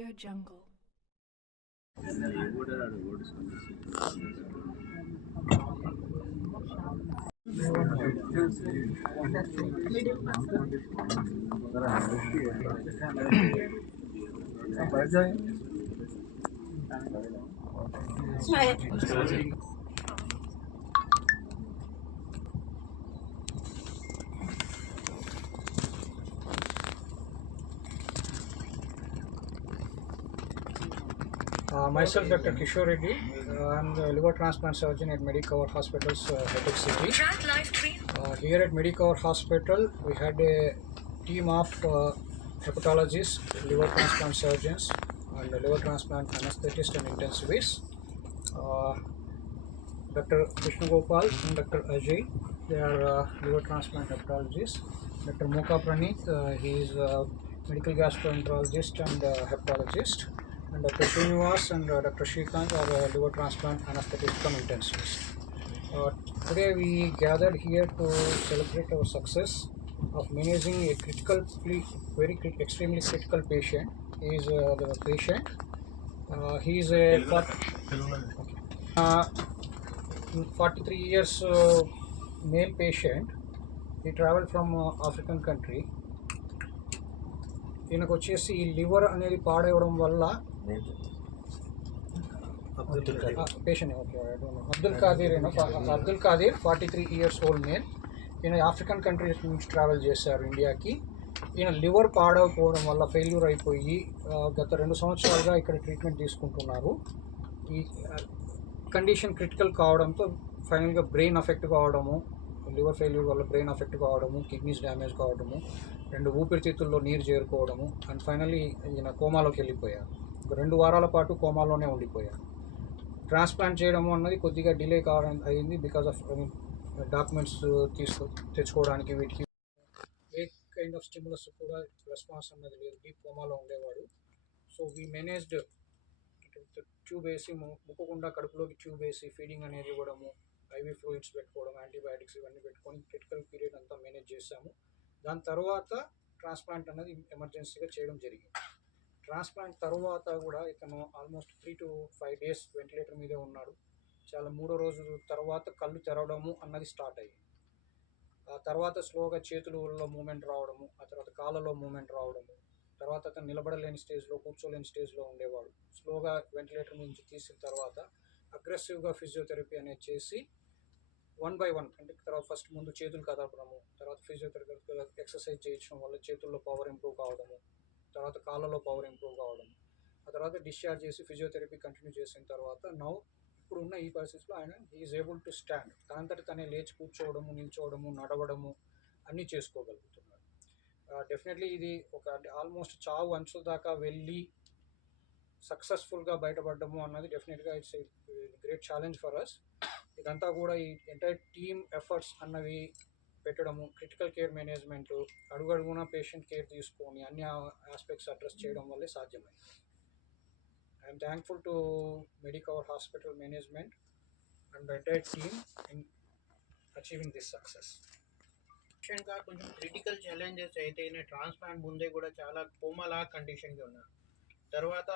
AudioJungle. Myself, Dr. Kishore Reddy. I'm the liver transplant surgeon at Medicover Hospital's Headache City. Here at Medicover Hospital, we had a team of hepatologists, liver transplant surgeons, and liver transplant anesthetists and intensivists. Dr. Krishna Gopal and Dr. Ajay, they are liver transplant hepatologists. Dr. Moka Praneeth, he is a medical gastroenterologist and hepatologist. And Dr. Srinivas and Dr. Shrikant are liver transplant anesthetist and intensivist. Today we gathered here to celebrate our success of managing a extremely critical patient. He is the patient. He is a 43 years male patient. He traveled from African country. ఈయనకు వచ్చేసి ఈ liver అనేది పాడవడం వల్ల patient Abdul Qadeer 43 years old male. ఈయన African countries నుంచి travel చేశారు ఇండియాకి. ఈయన లివర్ పాడవకపోవడం వల్ల ఫెయిల్యూర్ అయిపోయి గత 2 సంవత్సరాలుగా ఇక్కడ ట్రీట్మెంట్ తీసుకుంటున్నారు. ఈ కండిషన్ క్రిటికల్ కావడంతో ఫైనల్గా బ్రెయిన్ అఫెక్ట్ కావడము, లివర్ ఫెయిల్యూర్ వల్ల బ్రెయిన్ అఫెక్ట్ కావడము, కిడ్నీస్ డ్యామేజ్ కావడము, 2 ఊపిరితిత్తుల్లో నీరు చేరుకోవడము, అండ్ ఫైనల్లీ ఈయన కోమాలోకి వెళ్ళిపోయారు. 2 వారాల పాటు కోమాలోనే ఉండిపోయారు. ట్రాన్స్ప్లాంట్ చేయడము అన్నది కొద్దిగా డిలే అయింది బికాస్ ఆఫ్ డాక్యుమెంట్స్ తెచ్చుకోవడానికి వీటికి ఏ కైండ్ ఆఫ్ స్టిమ్యులస్ కూడా రెస్పాన్స్ అన్నది లేదు. డీప్ కోమాలో ఉండేవాడు. సో వీ మేనేజ్డ్ ట్యూబ్ వేసి ముక్కకుండా కడుపులోకి ట్యూబ్ వేసి ఫీడింగ్ అనేది ఇవ్వడము, ఐవీ ఫ్లూయిడ్స్ పెట్టుకోవడం, యాంటీబయాటిక్స్ ఇవన్నీ పెట్టుకొని క్రిటికల్ పీరియడ్ అంతా మేనేజ్ చేశాము. దాని తర్వాత ట్రాన్స్ప్లాంట్ అనేది ఎమర్జెన్సీగా చేయడం జరిగింది. ట్రాన్స్ప్లాంట్ తర్వాత కూడా ఇతను ఆల్మోస్ట్ 3 to 5 days వెంటిలేటర్ మీదే ఉన్నాడు. చాలా 3వ రోజు తర్వాత కళ్ళు తెరవడము అన్నది స్టార్ట్ అయ్యింది. ఆ తర్వాత స్లోగా చేతులలో మూమెంట్ రావడము, ఆ తర్వాత కాళ్ళలో మూమెంట్ రావడము, తర్వాత అతను నిలబడలేని స్టేజ్లో, కూర్చోలేని స్టేజ్లో ఉండేవాడు. స్లోగా వెంటిలేటర్ నుంచి తీసిన తర్వాత అగ్రెసివ్గా ఫిజియోథెరపీ అనేది చేసి 1 by 1 అంటే తర్వాత ఫస్ట్ ముందు చేతులు కదపడము, తర్వాత ఫిజియోథెరపీ ఎక్సర్సైజ్ చేయించడం వల్ల చేతుల్లో పవర్ ఇంప్రూవ్ కావడము, తర్వాత కాళ్ళలో పవర్ ఇంప్రూవ్ కావడము, ఆ తర్వాత డిశ్చార్జ్ చేసి ఫిజియోథెరపీ కంటిన్యూ చేసిన తర్వాత ఇప్పుడున్న ఈ పరిస్థితిలో ఆయన ఈజ్ ఏబుల్ టు స్టాండ్. తనంతటి తనే లేచి కూర్చోవడము, నిల్చోవడము, నడవడము అన్నీ చేసుకోగలుగుతున్నాడు. డెఫినెట్లీ ఇది ఒక ఆల్మోస్ట్ చావు అంచుల దాకా వెళ్ళి సక్సెస్ఫుల్గా బయటపడము అన్నది డెఫినెట్గా it's a great challenge for us. ఇదంతా కూడా ఈ ఎంటైర్ టీమ్ ఎఫర్ట్స్ అన్నవి పెట్టడము, క్రిటికల్ కేర్ మేనేజ్మెంట్, అడుగడుగునా పేషెంట్ కేర్ తీసుకొని అన్ని ఆస్పెక్ట్స్ అడ్రస్ చేయడం వల్లే సాధ్యమైంది. I'm thankful to Medicover hospital management and entire team in achieving this success. ముఖ్యంగా కొంచెం క్రిటికల్ ఛాలెంజెస్ అయితే ట్రాన్స్ప్లాంట్ ముందే కూడా చాలా కోమాలా కండిషన్గా ఉన్నారు. తర్వాత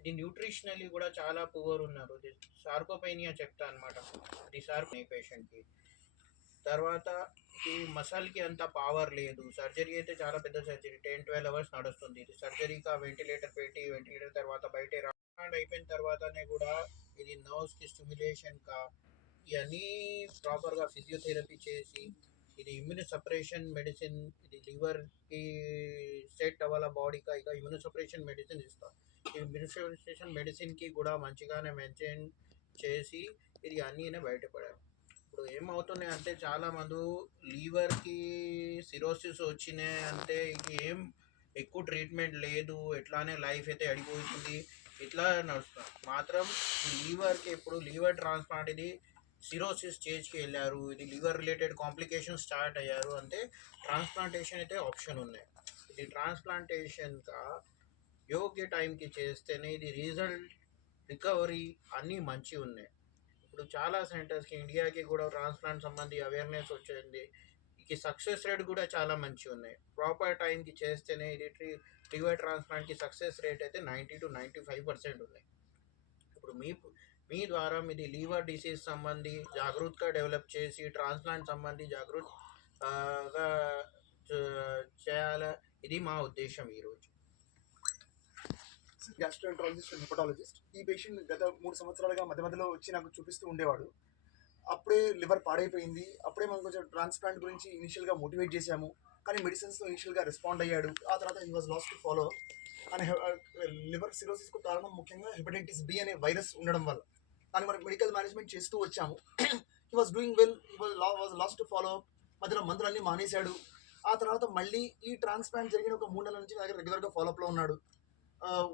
ఇది న్యూట్రిషనల్లీ కూడా చాలా పువర్ ఉన్నారు. ఇది సార్కోపైనియా చెప్తా అనమాట. ఇది పేషెంట్కి. తర్వాత ఈ మసల్కి అంత పవర్ లేదు. సర్జరీ అయితే చాలా పెద్ద సర్జరీ, 10-12 hours నడుస్తుంది. ఇది సర్జరీగా వెంటిలేటర్ పెట్టి వెంటిలేటర్ తర్వాత బయట అయిపోయిన తర్వాతనే కూడా ఇది నర్వ్స్కి స్టిమ్యులేషన్గా ఇవన్నీ ప్రాపర్గా ఫిజియోథెరపీ చేసి ఇది ఇమ్యూన్ సపరేషన్ మెడిసిన్, ఇది లివర్కి సెట్ అవ్వాల బాడీగా ఇక ఇమ్యూన్ సపరేషన్ మెడిసిన్ ఇస్తాం. ఈ ఇమ్యూన్ సపరేషన్ మెడిసిన్కి కూడా మంచిగానే మెయింటైన్ చేసి ఇది అన్నీనే బయటపడారు. ఇప్పుడు ఏమవుతున్నాయి అంటే చాలామంది లివర్కి సిరోసిస్ వచ్చినాయి అంటే ఏం ఎక్కువ ట్రీట్మెంట్ లేదు, ఎట్లానే లైఫ్ అయితే అడిగిపోతుంది, ఇట్లా నడుస్తుంది. మాత్రం ఈ లివర్కి ఇప్పుడు లివర్ ట్రాన్స్ప్లాంట్ ఇది సిరోసిస్ స్టేజ్కి వెళ్ళారు, ఇది లివర్ రిలేటెడ్ కాంప్లికేషన్ స్టార్ట్ అయ్యారు అంటే ట్రాన్స్ప్లాంటేషన్ అయితే ఆప్షన్ ఉన్నాయి. ఇది ట్రాన్స్ప్లాంటేషన్గా యోగ్య టైంకి చేస్తేనే ఇది రిజల్ట్, రికవరీ అన్నీ మంచిగా ఉన్నాయి. ఇప్పుడు చాలా సెంటర్స్కి ఇండియాకి కూడా ట్రాన్స్ప్లాంట్ సంబంధి అవేర్నెస్ వచ్చింది. దీనికి సక్సెస్ రేట్ కూడా చాలా మంచిగా ఉన్నాయి. ప్రాపర్ టైంకి చేస్తేనే ఇది లివర్ ట్రాన్స్ప్లాంట్కి సక్సెస్ రేట్ అయితే 90-95% ఉన్నాయి. ఇప్పుడు మీ ద్వారా మీది లివర్ డిసీజ్ సంబంధి జాగృతిగా డెవలప్ చేసి ట్రాన్స్ప్లాంట్ సంబంధి గా చేయాల, ఇది మా ఉద్దేశం ఈరోజు. Gastroenterologist and hepatologist. ఈ పేషెంట్ గత 3 సంవత్సరాలుగా మధ్య మధ్యలో వచ్చి నాకు చూపిస్తూ ఉండేవాడు. అప్పుడే లివర్ పాడైపోయింది. అప్పుడే మనం కొంచెం ట్రాన్స్ప్లాంట్ గురించి ఇనిషియల్గా మోటివేట్ చేశాము. కానీ మెడిసిన్స్తో ఇనిషియల్గా రెస్పాండ్ అయ్యాడు. ఆ తర్వాత he was lost to follow. And liver సిరోసిస్కు కారణం ముఖ్యంగా హెపటైటిస్ బి అనే వైరస్ ఉండడం వల్ల. కానీ మనం మెడికల్ మేనేజ్మెంట్ చేస్తూ వచ్చాము. He was doing well. He was lost to follow. మధ్యలో మందులన్నీ మానేశాడు. ఆ తర్వాత మళ్ళీ ఈ ట్రాన్స్ప్లాంట్ జరిగిన ఒక 3 నెలల నుంచి నా దగ్గర రెగ్యులర్గా ఫాలోఅప్లో ఉన్నాడు.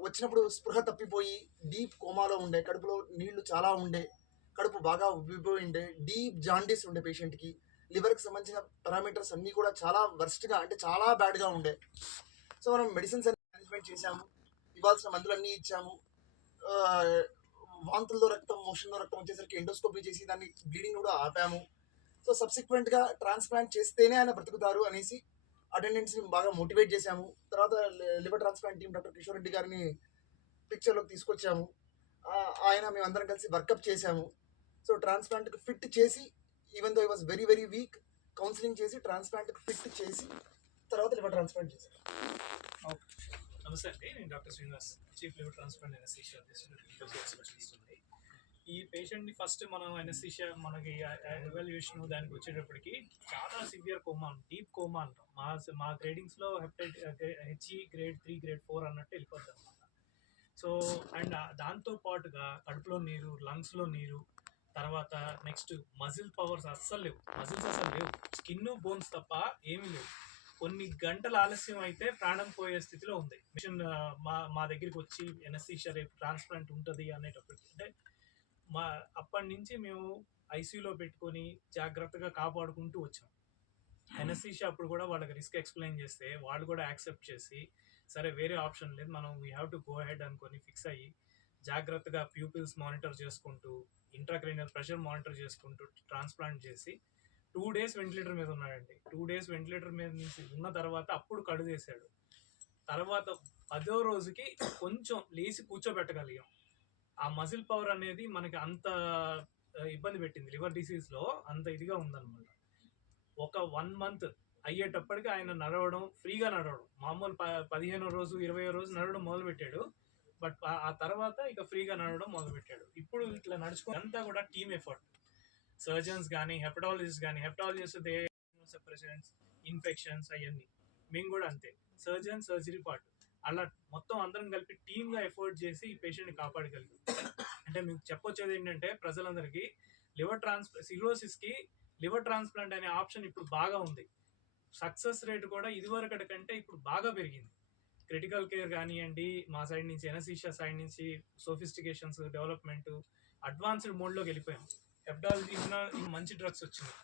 వచ్చినప్పుడు స్పృహ తప్పిపోయి డీప్ కోమాలో ఉండే, కడుపులో నీళ్లు చాలా ఉండే, కడుపు బాగా ఉబ్బిపోయి ఉండే, డీప్ జాండీస్ ఉండే పేషెంట్కి. లివర్కి సంబంధించిన పారామీటర్స్ అన్నీ కూడా చాలా వర్స్ట్గా, అంటే చాలా బ్యాడ్గా ఉండే. సో మనం మెడిసిన్స్ అన్ని మేనేజ్మెంట్ చేశాము, ఇవ్వాల్సిన మందులన్నీ ఇచ్చాము. వాంతుల్లో రక్తం, మోషన్లో రక్తం వచ్చేసరికి ఎండోస్కోపీ చేసి దాన్ని బ్లీడింగ్ కూడా ఆపాము. సో సబ్సిక్వెంట్గా ట్రాన్స్ప్లాంట్ చేస్తేనే ఆయన బ్రతుకుతారు అనేసి అటెండెంట్స్ని బాగా మోటివేట్ చేశాము. తర్వాత liver transplant team doctor Kishore Reddy గారిని పిక్చర్లోకి తీసుకొచ్చాము. ఆయన మేమందరం కలిసి వర్కప్ చేశాము. సో ట్రాన్స్ప్లాంట్కి ఫిట్ చేసి, even though I was very very weak, counselling చేసి ట్రాన్స్ప్లాంట్కి ఫిట్ చేసి తర్వాత లివర్ ట్రాన్స్ప్లాంట్ చేశాను. నమస్తే అండి, నేను doctor Srinivas, chief liver transplant anaesthesia specialist ఉంది. ఈ పేషెంట్ని ఫస్ట్ మనం అనస్థీషియా మనకి ఎవాల్యుయేషన్ దానికి వచ్చేటప్పటికి చాలా సివియర్ కోమా, డీప్ కోమా అంటాం. మా గ్రేడింగ్స్లో హెచ్ఈ గ్రేడ్ 3, గ్రేడ్ 4 అన్నట్టు వెళ్ళిపోద్ది అనమాట. సో అండ్ దాంతో పాటుగా కడుపులో నీరు, లంగ్స్లో నీరు, తర్వాత నెక్స్ట్ మజిల్ పవర్స్ అస్సలు లేవు, మజిల్స్ అసలు లేవు, స్కిన్ బోన్స్ తప్ప ఏమీ లేవు. కొన్ని గంటల ఆలస్యం అయితే ప్రాణం పోయే స్థితిలో ఉంది. మిషన్ మా దగ్గరికి వచ్చి ఎనస్థీషియా రేపు ట్రాన్స్ప్లాంట్ ఉంటుంది అనేటప్పటికి, అంటే అప్పటి నుంచి మేము ఐసీయూలో పెట్టుకొని జాగ్రత్తగా కాపాడుకుంటూ వచ్చాం. ఎనస్థీషియా అప్పుడు కూడా వాళ్ళకి రిస్క్ ఎక్స్ప్లెయిన్ చేస్తే వాళ్ళు కూడా యాక్సెప్ట్ చేసి, సరే వేరే ఆప్షన్ లేదు, మనం we have to go ahead అనుకొని ఫిక్స్ అయ్యి జాగ్రత్తగా ప్యూపిల్స్ మానిటర్ చేసుకుంటూ, ఇంట్రాక్రేనియల్ ప్రెషర్ మానిటర్ చేసుకుంటూ ట్రాన్స్ప్లాంట్ చేసి 2 days వెంటిలేటర్ మీద ఉన్నాడండి. 2 days వెంటిలేటర్ మీద నుంచి ఉన్న తర్వాత అప్పుడు కడుదేశాడు. తర్వాత 10వ రోజుకి కొంచెం లేచి కూర్చోబెట్టగలిగాం. ఆ మజిల్ పవర్ అనేది మనకి అంత ఇబ్బంది పెట్టింది, లివర్ డిసీజ్లో అంత ఇదిగా ఉందన్నమాట. ఒక 1 month అయ్యేటప్పటికి ఆయన నడవడం, ఫ్రీగా నడవడం, మామూలు 15వ రోజు 20వ రోజు నడవడం మొదలుపెట్టాడు. బట్ ఆ తర్వాత ఇక ఫ్రీగా నడవడం మొదలుపెట్టాడు. ఇప్పుడు ఇట్లా నడుచుకుని అంతా కూడా టీమ్ ఎఫర్ట్. సర్జన్స్ కానీ, హెపటాలజిస్ట్ కానీ, హెపటాలజిస్ట్ సప్రెషన్స్, ఇన్ఫెక్షన్స్ అవన్నీ, మేము కూడా అంతే, సర్జన్, సర్జరీ పార్ట్, అలా మొత్తం అందరం కలిపి టీమ్గా ఎఫర్ట్ చేసి ఈ పేషెంట్ని కాపాడగలిగాం. అంటే మీకు చెప్పొచ్చేది ఏంటంటే ప్రజలందరికీ, సిరోసిస్కి లివర్ ట్రాన్స్ప్లాంట్ అనే ఆప్షన్ ఇప్పుడు బాగా ఉంది. సక్సెస్ రేట్ కూడా ఇదివరకటి కంటే ఇప్పుడు బాగా పెరిగింది. క్రిటికల్ కేర్ కానివ్వండి, మా సైడ్ నుంచి ఎనస్థీషియా సైడ్ నుంచి సోఫిస్టికేషన్స్, డెవలప్మెంట్, అడ్వాన్స్డ్ మోడ్లోకి వెళ్ళిపోయాం. హెపటాలజీ మంచి డ్రగ్స్ వచ్చినాయి.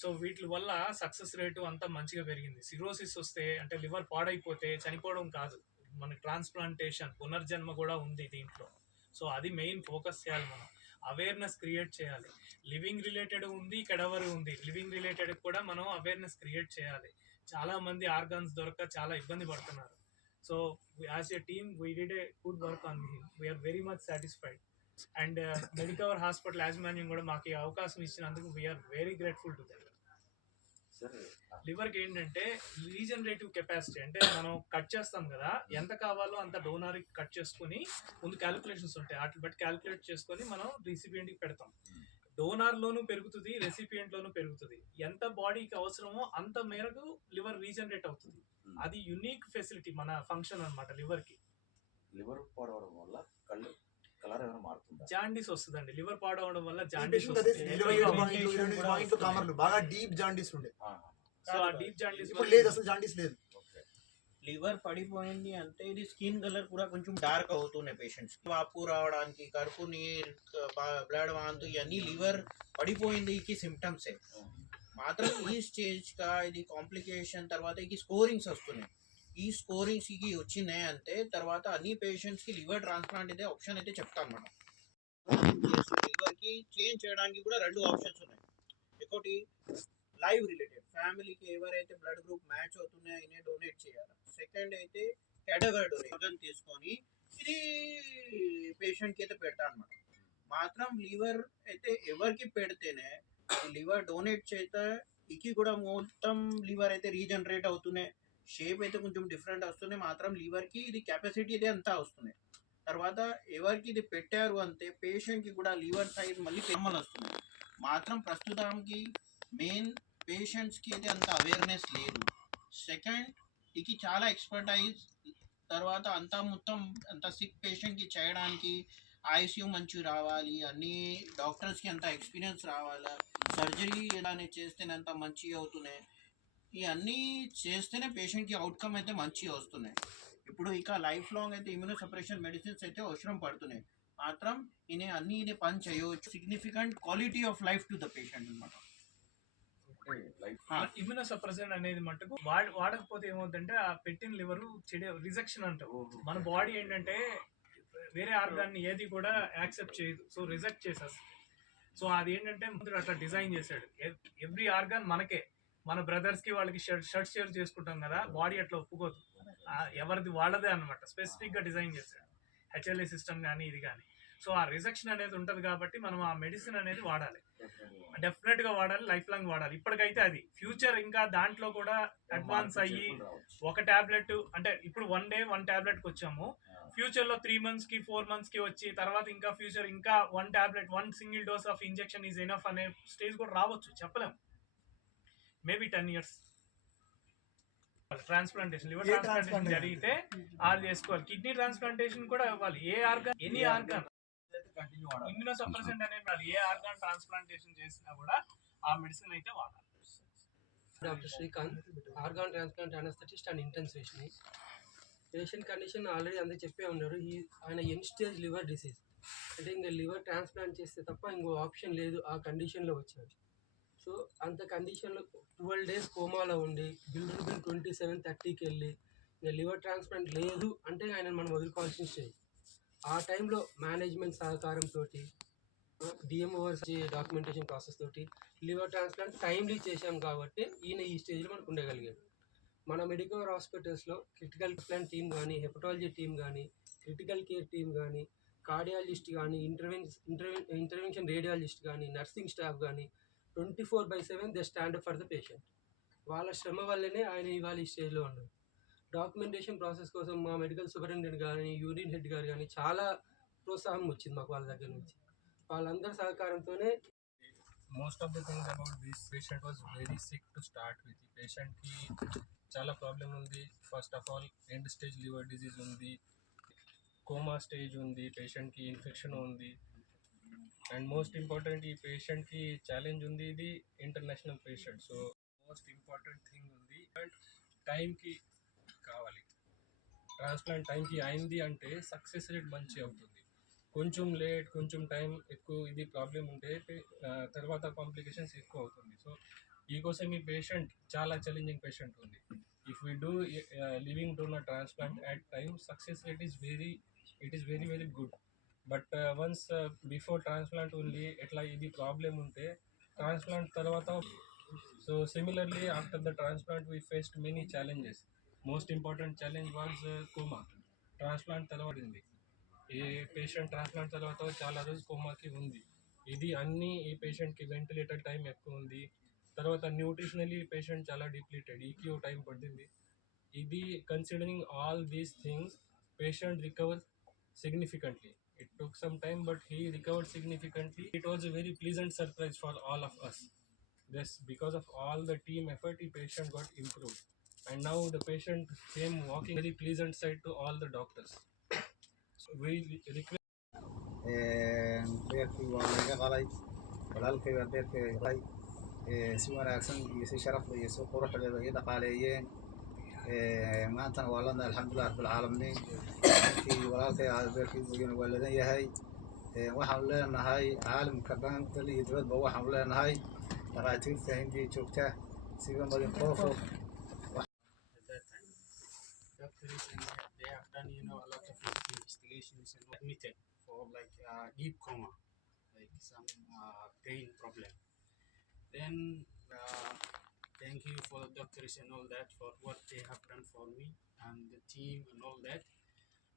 సో వీటి వల్ల సక్సెస్ రేటు అంతా మంచిగా పెరిగింది. సిరోసిస్ వస్తే, అంటే లివర్ పాడైపోతే చనిపోవడం కాదు, మనకి ట్రాన్స్ప్లాంటేషన్, పునర్జన్మ కూడా ఉంది దీంట్లో. సో అది మెయిన్ ఫోకస్ చేయాలి మనం. అవేర్నెస్ క్రియేట్ చేయాలి. లివింగ్ రిలేటెడ్ ఉంది, కెడవరీ ఉంది. లివింగ్ రిలేటెడ్ కూడా మనం అవేర్నెస్ క్రియేట్ చేయాలి. చాలామంది ఆర్గాన్స్ దొరక చాలా ఇబ్బంది పడుతున్నారు. So as a team we did a good work on him. We are very much satisfied. And Medicover hospital యాజమాన్యం కూడా మాకు ఈ అవకాశం ఇచ్చినందుకు we are very grateful to that. లివర్కి ఏంటంటే రీజనరేటివ్ కెపాసిటీ, అంటే మనం కట్ చేస్తాం కదా, ఎంత కావాలో అంత డోనర్కి కట్ చేసుకొని ముందు క్యాలిక్యులేషన్స్ ఉంటాయి, వాటిని బట్టి క్యాలిక్యులేట్ చేసుకొని మనం రెసిపియంట్కి పెడతాం. డోనార్లోనూ పెరుగుతుంది, రెసిపియంట్లోనూ పెరుగుతుంది. ఎంత బాడీకి అవసరమో అంత మేరకు లివర్ రీజనరేట్ అవుతుంది. అది యునిక్ ఫెసిలిటీ మన ఫంక్షన్ అనమాట లివర్కి. లివర్ పాడవడం వల్ల కళ్ళు కలర్ ఏమైనా మారుతుందా? జాండీస్ వస్తుందండి. లివర్ పాడవడం వల్ల జాండీస్ బాగా డీప్ జాండీస్ ఉండే. సో ఆ డీప్ జాండీస్ ఇప్పుడు లేదు, అసలు జాండీస్ లేదు. లివర్ పడిపోయింది అంటే ఇది స్కిన్ కలర్ కూడా కొంచెం డార్క్ అవుతున్నాయి పేషెంట్స్. వాపు రావడానికి, కడుపు నీరు, బ్లడ్ వాంతు, ఇవన్నీ లివర్ పడిపోయిందికి సిమ్టమ్సే మాత్రం. ఈ స్టేజ్గా ఇది కాంప్లికేషన్ తర్వాత ఇది స్కోరింగ్స్ వస్తున్నాయి. ఈ స్కోరింగ్స్కి వచ్చినాయి అంటే తర్వాత అన్ని పేషెంట్స్కి లివర్ ట్రాన్స్ప్లాంట్ అయితే ఆప్షన్ అయితే చెప్తాం మనం. లివర్కి చేంజ్ చేయడానికి కూడా 2 ఆప్షన్స్ ఉన్నాయి. ఒకటి లైవ్ రిలేటెడ్ ఫ్యామిలీకి ఎవరైతే బ్లడ్ గ్రూప్ మ్యాచ్ అవుతున్నాయో ఆయనే డొనేట్ చేయాలి. సెకండ్ అయితే కేటగర్ డొనేషన్ తీసుకొని ఇది పేషెంట్కి అయితే పెడతా అనమాట. మాత్రం లివర్ అయితే ఎవరికి పెడితేనే లివర్ డొనేట్ చేస్తే ఇకి కూడా మొత్తం లివర్ అయితే రీజనరేట్ అవుతున్నాయి, షేప్ అయితే కొంచెం డిఫరెంట్ వస్తున్నాయి. మాత్రం లివర్కి ఇది కెపాసిటీ అయితే అంతా వస్తున్నాయి. తర్వాత ఎవరికి ఇది పెట్టారు అంటే పేషెంట్కి కూడా లివర్ సైజ్ మళ్ళీ పెమ్మలు వస్తున్నాయి. మాత్రం ప్రస్తుతానికి మెయిన్ పేషెంట్స్కి అయితే అంత అవేర్నెస్ లేదు. సెకండ్ ఇది చాలా ఎక్స్పర్టైజ్. తర్వాత అంతా మొత్తం అంత సిక్ పేషెంట్కి చేయడానికి ఐసీయూ మంచి రావాలి, అన్ని డాక్టర్స్కి అంత ఎక్స్పీరియన్స్ రావాలి, సర్జరీ ఇలానే చేస్తేనే అంత మంచిగా అవుతున్నాయి. ఇవన్నీ చేస్తేనే పేషెంట్కి అవుట్కమ్ అయితే మంచిగా వస్తున్నాయి. ఇప్పుడు ఇక లైఫ్ లాంగ్ అయితే ఇమ్యూనో సపరేషన్ మెడిసిన్స్ అయితే అవసరం పడుతున్నాయి. మాత్రం అన్ని పని చేయవచ్చు. Significant quality of life to the patient అనమాట. ఇమ్యూనో సప్రెసెంట్ అనేది మటుకు వాడకపోతే ఏమవుతుందంటే ఆ పెట్టిన లివర్ చెడే రిజెక్షన్ అంటారు. మన బాడీ ఏంటంటే వేరే ఆర్గాన్ని ఏది కూడా యాక్సెప్ట్ చేయదు, సో రిజెక్ట్ చేసేస్తుంది. సో అది ఏంటంటే ముందు అట్లా డిజైన్ చేశాడు. ఎవ్రీ ఆర్గాన్ మనకే, మన బ్రదర్స్కి వాళ్ళకి షర్ట్ షేర్ చేసుకుంటాం కదా, బాడీ అట్లా ఒప్పుకోదు, ఎవరిది వాళ్ళదే అనమాట. స్పెసిఫిక్గా డిజైన్ చేశాడు హెచ్ఎల్ఏ సిస్టమ్ కానీ ఇది కానీ. సో ఆ రిజెక్షన్ అనేది ఉంటుంది కాబట్టి మనం ఆ మెడిసిన్ అనేది వాడాలి, డెఫినెట్గా వాడాలి, లైఫ్ లాంగ్ వాడాలి. ఇప్పటికైతే అది ఫ్యూచర్ ఇంకా దాంట్లో కూడా అడ్వాన్స్ అయ్యి ఒక టాబ్లెట్ అంటే ఇప్పుడు 1 day 1 టాబ్లెట్కి వచ్చాము, ఫ్యూచర్లో 3 monthsకి 4 monthsకి వచ్చి తర్వాత ఇంకా ఫ్యూచర్ ఇంకా 1 tablet 1 single dose of injection is enough అనే స్టేజ్ కూడా రావచ్చు, చెప్పలేము. Maybe 10 years transplantation, liver transplantation జరిగితే అది చేసుకోవాలి. కిడ్నీ ట్రాన్స్ప్లాంటేషన్ కూడా ఇవ్వాలి. ఏ organ, any organ immunosuppressant అనేది ఏ ఆర్గాన్ ట్రాన్స్ప్లాంటేషన్ చేసినా కూడా ఆ మెడిసిన్ అయితే వాడాలి. Doctor Srikanth, organ transplant anaesthetist and intensivist. Patient condition already అందరూ చెప్పే ఉన్నారు. ఆయన ఎన్ స్టేజ్ లివర్ డిసీజ్, అంటే ఇంకా లివర్ ట్రాన్స్ప్లాంట్ చేస్తే తప్ప ఇంకో ఆప్షన్ లేదు, ఆ కండిషన్లో వచ్చాడు. సో అంత కండిషన్లో 12 days కోమాలో ఉండి బిల్రబిన్ 27-30కి వెళ్ళి ఇంకా లివర్ ట్రాన్స్ప్లాంట్ లేదు అంటే ఆయన మనం వదులుకోవాల్సిన స్టేజ్. ఆ టైంలో మేనేజ్మెంట్ సహకారంతో డిఎంఓఆర్ డాక్యుమెంటేషన్ ప్రాసెస్ తోటి లివర్ ట్రాన్స్ప్లాంట్ టైమ్లీ చేశాం కాబట్టి ఈయన ఈ స్టేజ్లో మనకు ఉండగలిగాడు. మన మెడికల్ హాస్పిటల్స్లో క్రిటికల్ ప్లాంట్ టీమ్ కానీ, హెపటాలజీ టీమ్ కానీ, క్రిటికల్ కేర్ టీమ్ కానీ, కార్డియాలజిస్ట్ కానీ, ఇంటర్వెన్షన్ రేడియాలజిస్ట్ కానీ, నర్సింగ్ స్టాఫ్ కానీ 24/7 they stand up for the patient. వాళ్ళ శ్రమ వల్లనే ఆయన ఇవాళ ఈ స్టేజ్లో ఉన్నారు. డాక్యుమెంటేషన్ ప్రాసెస్ కోసం మా మెడికల్ సూపరింటెండెంట్ కానీ, యూనిట్ హెడ్ గారు కానీ చాలా ప్రోత్సాహం వచ్చింది మాకు వాళ్ళ దగ్గర నుంచి. వాళ్ళందరి సహకారంతోనే most of the things about this patient was very sick to start with. ఈ పేషెంట్కి చాలా ప్రాబ్లం ఉంది. First of all end stage liver disease ఉంది, కోమా స్టేజ్ ఉంది, పేషెంట్కి ఇన్ఫెక్షన్ ఉంది, అండ్ మోస్ట్ ఇంపార్టెంట్ ఈ పేషెంట్కి ఛాలెంజ్ ఉంది, ఇది international patient. So most important thing ఉంది అండ్ టైంకి కావాలి. ట్రాన్స్ప్లాంట్ టైంకి అయింది అంటే సక్సెస్ రేట్ మంచి అవుతుంది. కొంచెం లేట్, కొంచెం టైం ఎక్కువ ఇది ప్రాబ్లం ఉంటే తర్వాత కాంప్లికేషన్స్ ఎక్కువ అవుతుంది. సో ఈకోసం ఈ పేషెంట్ చాలా ఛాలెంజింగ్ పేషెంట్ ఉంది. If we do living donor transplant at time success rate is very very good. But once before transplant only ఎట్లా ఇది ప్రాబ్లం ఉంటే ట్రాన్స్ప్లాంట్ తర్వాత. So similarly after the transplant we faced many challenges. Most important challenge was coma. Transplant తర్వాత ఉంది, ఈ patient transplant తర్వాత చాలా రోజు కోమాకి ఉంది. ఇది అన్నీ ఈ పేషెంట్కి వెంటిలేటర్ టైం ఎక్కువ ఉంది. తర్వాత న్యూట్రిషనలీ పేషెంట్ చాలా డిప్లీటెడ్, ఈక్యూ టైం పడుతుంది. ఇది considering all these things patient recover significantly. It took some time but he recovered significantly. It was a very pleasant surprise for all of us. This because of all the team effort, the patient got improved and now the patient came walking. Very pleasant sight to all the doctors. So we request reerkii waa laga qalay, walaalkay waa beerkay qalay, si wanaagsan iyo si sharaf leh iyo si qurux leh bay dhaqaaleeyeen. maantana waa lana alxamdulilah rabbil caalamiin. markii walaalkay beerkii weyna waa ladan yahay. waxaan leenahay caalamka dhan dal iyo dibadba waxaan leenahay dhaqaatiirta hindiya joogta siga madin qoofo. They have done, a lot of investigations and admitted for deep coma, like some brain problem. Then thank thank you for the doctors and all that for what they have done for me and the team and all that.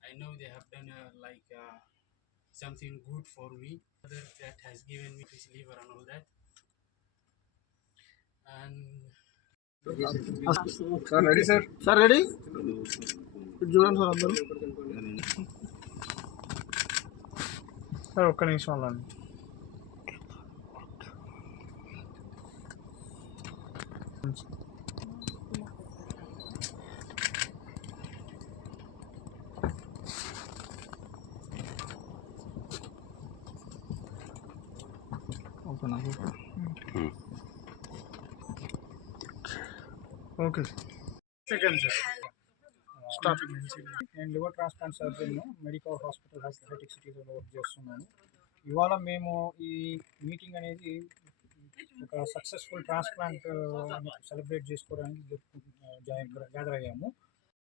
I know they have done something good for me that has given me this liver and all that. And sir ready sir sir ready చూడండి sir అందరూ sir ఒక్క నిమిషం అలా okay second sir start. నేను liver transplant surgeon medical hospital హైటెక్ సిటీలో work చేస్తున్నాను. ఇవాళ మేము ఈ మీటింగ్ అనేది ఒక సక్సెస్ఫుల్ ట్రాన్స్ప్లాంట్ సెలబ్రేట్ చేసుకోవడానికి గ్యాదర్ అయ్యాము.